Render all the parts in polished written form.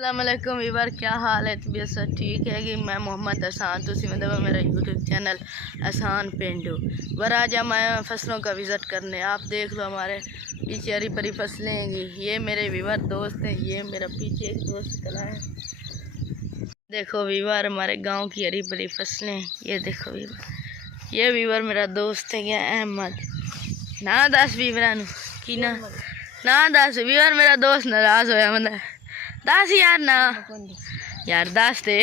अस्सलामुअलैकुम वीवर, क्या हाल है? तबीयत सब ठीक है कि मैं मोहम्मद एहसान तुसी मतलब मेरा यूट्यूब चैनल एहसान पेंडू वर आज मैं फसलों का विज़िट करने। आप देख लो हमारे पीछे हरी भरी फसलें हैं। ये मेरे वीवर दोस्त हैं, ये मेरा पीछे एक दोस्त खड़ा है। देखो वीवर हमारे गांव की हरी भरी फसलें। ये देखो वीवर, ये वीवर मेरा दोस्त है क्या अहमद ना दस वीवरा की ना दस वीवर मेरा दोस्त नाराज होया मतलब दस यार ना यार दस दे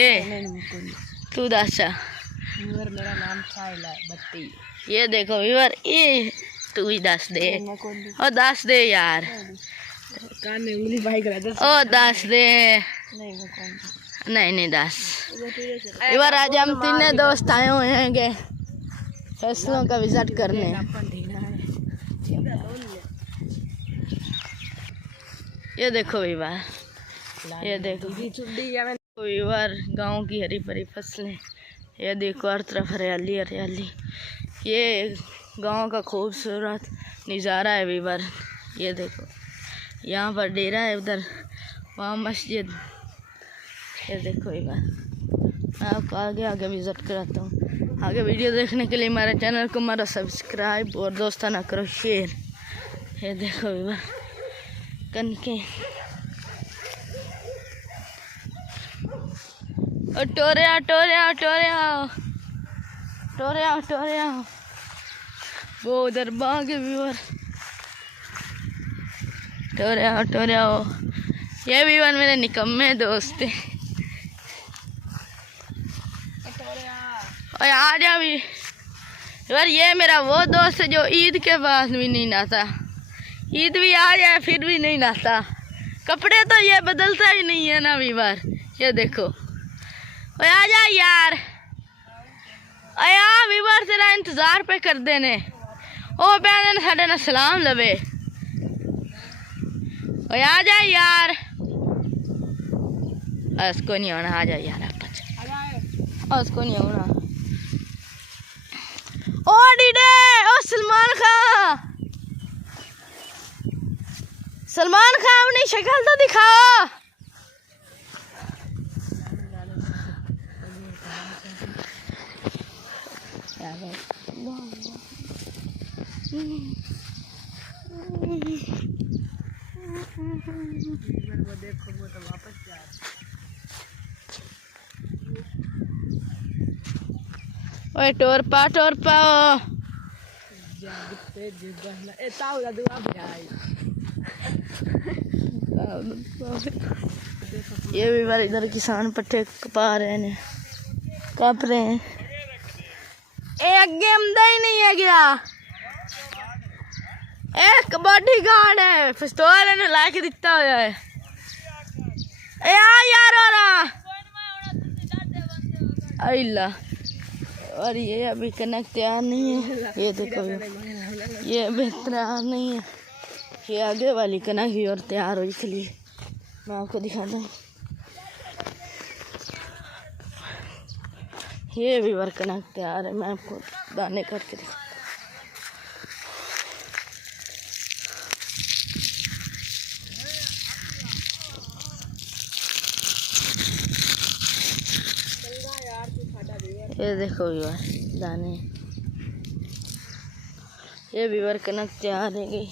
तू दस। मेरा नाम साहिला बत्ती। ये देखो वीवर, ये तू ही दस दे और दस दे यार कान में उंगली भाई करा दे ओ दस दे। नहीं नहीं दस वीवर। आज हम तीनों दोस्त आए हुए हैं के फसलों का विजिट करने। ये देखो वीवर, ये देखो वीवर गांव की हरी भरी फसलें। ये देखो हर तरफ हरियाली हरियाली। ये गांव का खूबसूरत नज़ारा है वीवर। ये देखो यहाँ पर डेरा है, उधर वहाँ मस्जिद। ये देखो वीवर, मैं आपको आगे आगे विज़िट कराता हूँ। आगे वीडियो देखने के लिए हमारे चैनल को हमारा सब्सक्राइब और दोस्ताना करो शेयर। ये देखो वीवर कनके टोरिया टोरिया टोरिया टोरिया टोरिया वो उधर बाग है वीवर। टोरिया टोरिया ये वीवर मेरे निकम्मे दोस्त है। और आ जा भी वीवर, ये मेरा वो दोस्त है जो ईद के पास भी नहीं नहाता। ईद भी आ जाए फिर भी नहीं नहाता। कपड़े तो ये बदलता ही नहीं है ना वीवर। ये देखो ओए आ जा यार, आया वीवर तेरा इंतजार पे कर देने। ओ भैन साडे ना सलाम लवे। ओए आ जा यार, उसको नहीं आना। आ जा यार आप उसको नहीं आना। ओ डीडे ओ सलमान खान अपनी शक्ल तो दिखाओ। ओए टोरपा ये भी बार इधर किसान पट्टे कपा रहे हैं, काप रहे हैं। ए अगे आमदा ही नहीं है गया। एक बॉडी गार्ड है, पिस्तौल ने ला के दिता हुआ है। ए आ यार अल्लाह। और ये अभी कनक तैयार नहीं है। ये देखो ये अभी तैयार नहीं है। ये आगे वाली कनक भी और तैयार हो, इसलिए मैं आपको दिखाता हूँ। ये भी वर कनक तैयार है, मैं आपको दाने करके दिखाता हूँ। ये देखो वीवर दाने, ये वीवर कनक तैयार है गई।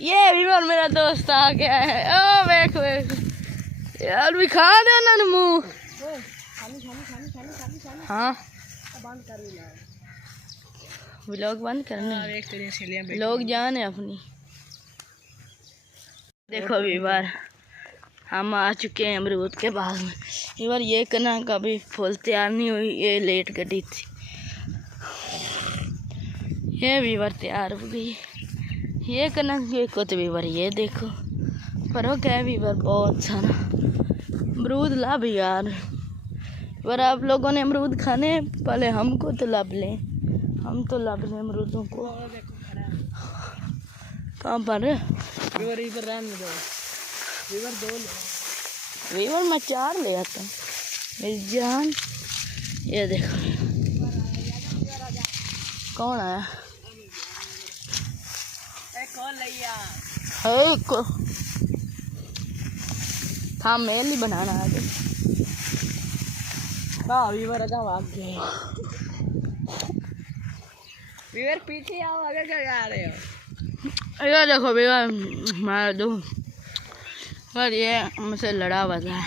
ये वीवर मेरा दोस्त आ गया है। ओ देख यार भी खा दे ना मुँह। हाँ व्लॉग बंद करने, लोग जान है अपनी। देखो वीवर हम आ चुके हैं अमरूद के बाग में। वीवर ये कनक अभी फुल तैयार नहीं हुई, ये लेट गड्डी थी। ये वीवर तैयार हो गई। ये कनक ये कुछ वीवर, ये देखो फर्क है वीवर बहुत सारा। अमरूद लाभ यार वीवर, आप लोगों ने अमरूद खाने पहले हमको तो लाभ लें, हम तो लाभ लें अमरूदों को। कहाँ पर वीवर मैं 4 ले आता हूँ। मेरी जान। ये देखो कौन है? को था मेल ही बनाना है। वीवर भाग गए। वीवर पीछे आओ, आगे क्या जा रहे हो? ये देखो भैया मार दो पर ये मुझसे लड़ा हुआ था।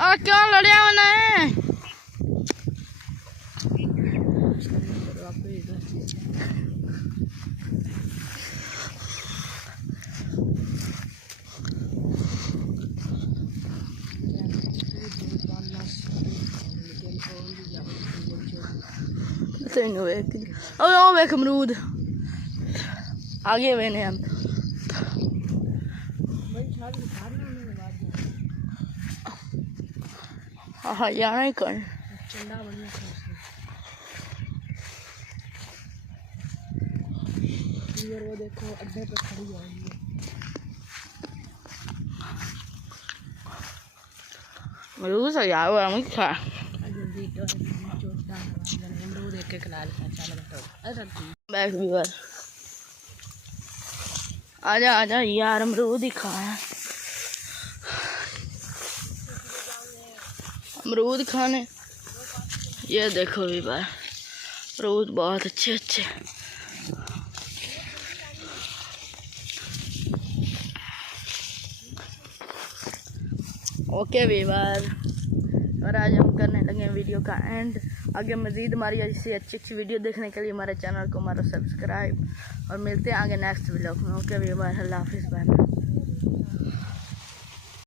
और क्यों लड़िया होना है? ओ वेख अमरूद आगे वेने हम। हाँ जाना ही कर। वो देखो अड्डे पे खड़ी है। अमरूद से यार वो हम खा। बैक व्यूअर आजा आजा यार अमरूद ही खाया। अमरूद खाने ये देखो भी बार अमरूद बहुत अच्छे अच्छे। ओके वीवर और आज हम करने लगे वीडियो का एंड। आगे मज़ीद हमारी ऐसी अच्छी अच्छी वीडियो देखने के लिए हमारे चैनल को हमारा सब्सक्राइब और मिलते हैं आगे नेक्स्ट व्लॉग में। ओके वीवर अल्लाह हाफिज़ बाय।